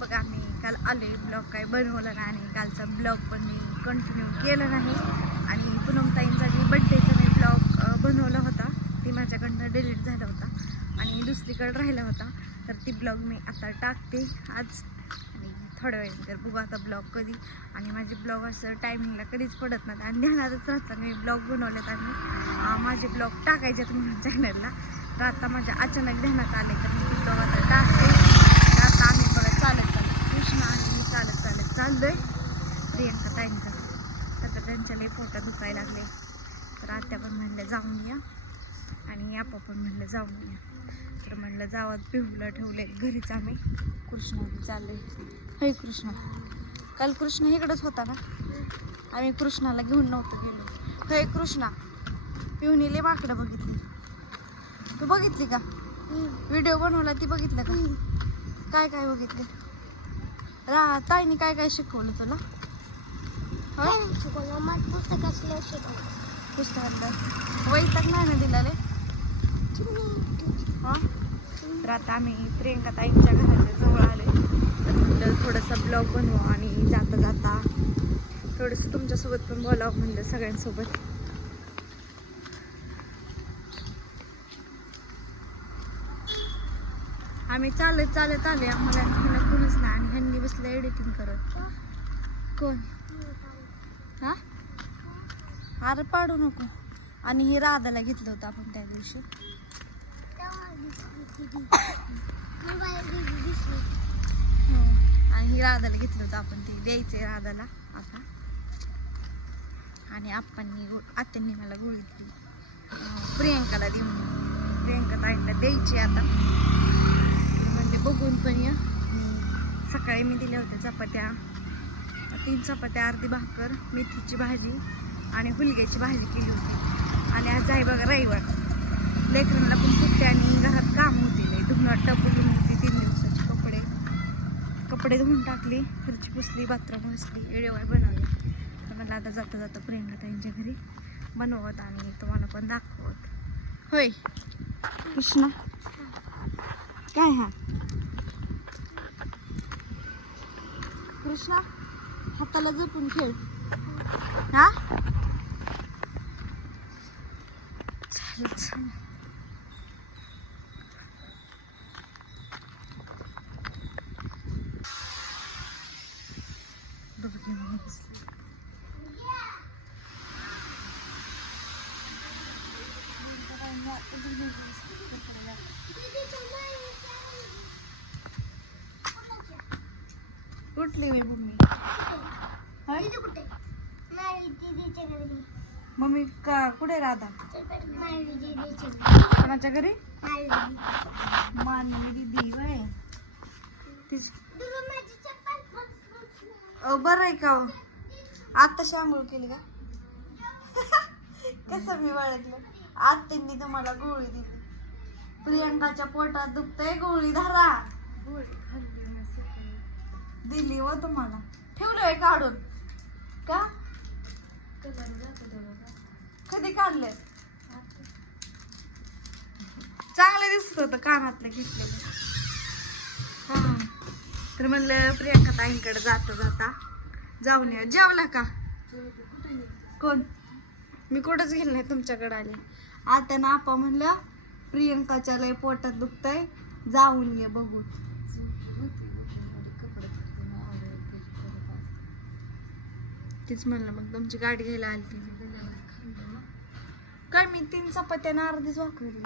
बघा मी काल आले ब्लॉग काय बनवला नाही आणि कालचा ब्लॉग पण मी कंटिन्यू केला नाही. आणि पूनमताईंचा जी बड्डेचा मी ब्लॉग बनवला होता ती माझ्याकडनं डिलीट झाला होता आणि दुसरीकडं राहिला होता. तर ती ब्लॉग मी आता टाकते आज. आणि थोड्या वेळ तर बघू आता ब्लॉग कधी. आणि माझे ब्लॉग असं टायमिंगला कधीच पडत नाही आणि ध्यानातच राहतात मी ब्लॉग बनवलेत आणि माझे ब्लॉग टाकायचे तुम्ही चॅनलला तर आता माझ्या अचानक ध्यानात आले तर मी ब्लॉग आता टाकते तर आता आम्ही बघा चालत चालत कृष्ण आणि मी चालत चालत चाललोय प्रियंका ताईंकडे तर त्यांच्या लई पोटात दुखायला लागले. तर आत्या पण म्हणलं जाऊन या. आणि आपा पण म्हणलं जाऊन या. तर म्हणलं जावं. पिहूला ठेवले घरीच आम्ही. कृष्ण चालले. हे कृष्ण काल कृष्ण इकडंच होता ना? आम्ही कृष्णाला घेऊन नव्हतं गेलो. हे कृष्णा पिहुनीले माकडं बघितली. तू बघितली का? व्हिडिओ बनवला ती बघितलं का? काय काय बघितले? रा ताईने काय काय शिकवलं तुला? होय? पुस्तकातलं. वैताग नाही ना दिला रे? हा? तर आता आम्ही प्रियंका ताईंच्या घराच्या जवळ आले तर म्हणलं थोडासा ब्लॉग बनवू आणि जाता जाता थोडंसं तुमच्यासोबत पण बोलावं म्हणलं सगळ्यांसोबत. आम्ही चालत चालत आले आम्हाला ह्याला कोणीच आणि ह्यांनी बसलं एडिटिंग करत. कोण? हा? अरे पाडू नको. आणि हे राधाला घेतलं होतं आपण त्या दिवशी. आणि ही राधाला घेतलं होतं आपण ते. द्यायचंय राधाला आता. आणि आप्पांनी आत्यांनी मला गोळी दिली. प्रियंकाला देऊन. प्रियंका ताईला द्यायची आता. म्हणजे बघून पण या. सकाळी मी दिल्या होत्या चपात्या. तीन चपात्या अर्धी भाकर मेथीची भाजी आणि हुलग्याची भाजी केली होती. आणि आज आहे बघा रविवार. लेकरांना पण सुट्टी आणि घरात काम होते. लय धुणं टपून होती तीन दिवसाची कपडे. कपडे धुवून टाकली खुर्ची पुसली बाथरूम पुसली एडेवाय बनवली. तर मला आता जाता जाता प्रेमला ताईंच्या घरी बनवत आणि तुम्हाला पण दाखवत. होय. कृष्णा. काय हा? कृष्णा हाताला जपून खेळ. हा? चालेल चालेल. बघ घेऊन बसली. कुठली वे मम्मी? मम्मी का? कुठे राहता कोणाच्या घरी? मानवी दिदी वय. बरं आहे का हो? आत्ताशी आंघोळ केली का? कसं मी वळखलं? आत्यांनी तुम्हाला गोळी दिली. प्रियंकाच्या पोटात दुखतंय गोळी धरा. दिली व तुम्हाला. ठेवलंय काढून. का? कधी काढले चांगलं दिसत होतं कानातलं घेतलेलं. हा. तर म्हणलं प्रियंका ताईंकडे जाता जाता जाऊन या जेवला का? कोण? मी कुठंच गेले नाही तुमच्याकडे आले. आता ना आपा म्हणलं प्रियंकाच्या लय पोटात दुखतंय. जाऊन ये बघून तीच म्हणलं मग तुमची गाडी घ्यायला आली ती. काय मी तीन चपात्या ना अर्धीच वाकरली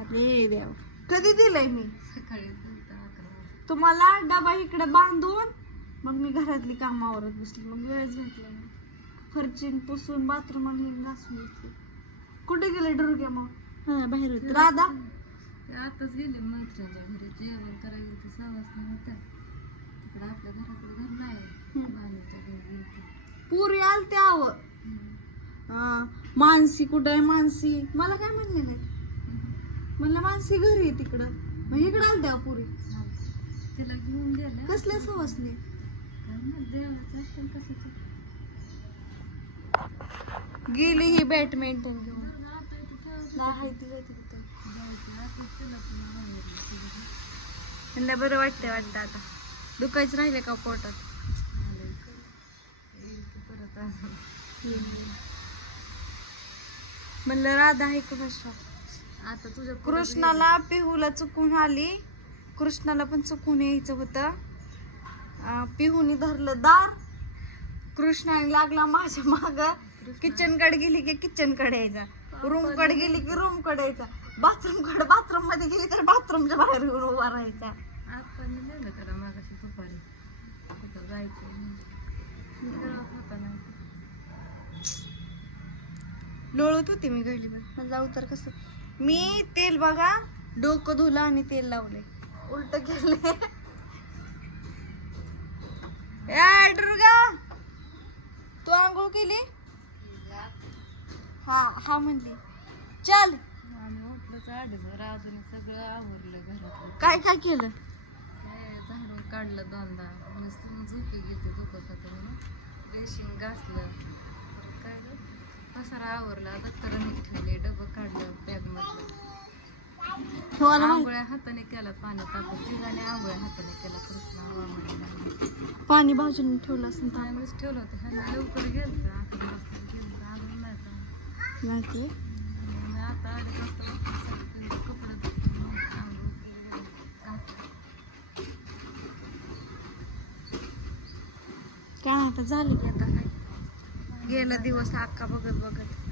अरे देव. कधी दिलंय मी? तुम्हाला डबा इकडे बांधून मग मी घरातली कामावरच बसली. मग वेळच भेटला नाही. फरची पुसून बाथरूम आणि घासून घेतली. कुठे गेले डुरग्या मग? हा बाहेर होते. राधा? आताच गेले मैत्रिणीच्या घरी. जेवण करायला ते सवासनी होत्या. तिकडे आपल्या घराकडे घर नाही. हम्म. मामीच्या घरी गेलते. पुरी आलते आव मानसी कुठं आहे मानसी? मला काय म्हणले नाही. म्हणलं मानसी घरी आहे तिकडं. मग इकडं आलते अहो पुरी. तिला घेऊन गेल्या कसल्या सवसने? देवाचं गेली ही बॅडमिंटन घेऊन. आता इथं ठेवायचं नाही हाय ती जाते तिथं. जायचं आपलं तिला पण बाहेर त्यांना बरं वाटतंय वाटतं आता. दुखायचं राहिले का पोटात? परत म्हणलं राधा आहे का बसवा आता तुझ्या कृष्णाला पिहूला चुकून आली. कृष्णाला पण चुकून यायचं होतं. पिहूनी धरलं दार. कृष्णाने लागला माझ्या माग. किचनकडे गेली की किचनकडे यायचा. रूमकडे गेली की रूमकडे यायचा. बाथरूमकडे बाथरूममध्ये गेली तर बाथरूमच्या बाहेर उभा राहायचा आपण नेलं त्याला मागाशी दुपारी कुठं जायचं म्हणून. तेव्हा होता नाही. लोळत होती मी घरी पण जाऊ तर कसं. मी तेल बघा डोकं धुलं आणि तेल लावले उलट केले दुर्गा तू आंघोळ केली? हा हा म्हणली. चल. आम्ही अडीचवर अजून सगळं आवरलं घरातलं. काय काय केलं? काढलं दोनदा. नुसतं झोपी घेते दुखत होतं म्हणून. रेशीम घासलं. काय ग? पसारा आवरला. दत्तर नीट ठेवले डबं काढलं बॅगमधलं. आंघोळ्या हाताने केला पाणी टाकून तिघाने आंघोळ्या हाताने केला कृष्ण हवा म्हणायला पाणी भाजून ठेवलं असं टायमच ठेवलं होतं. ह्यांना लवकर गेलं अकरा वाजता गेलं अजून नाही का माहिती मी आता अडीच वाजता उठून सगळे कपडे धुतले, आंघोळ केली, घातलं. काय आता झालं की आता काय? गेला दिवस अक्का बघत बघत.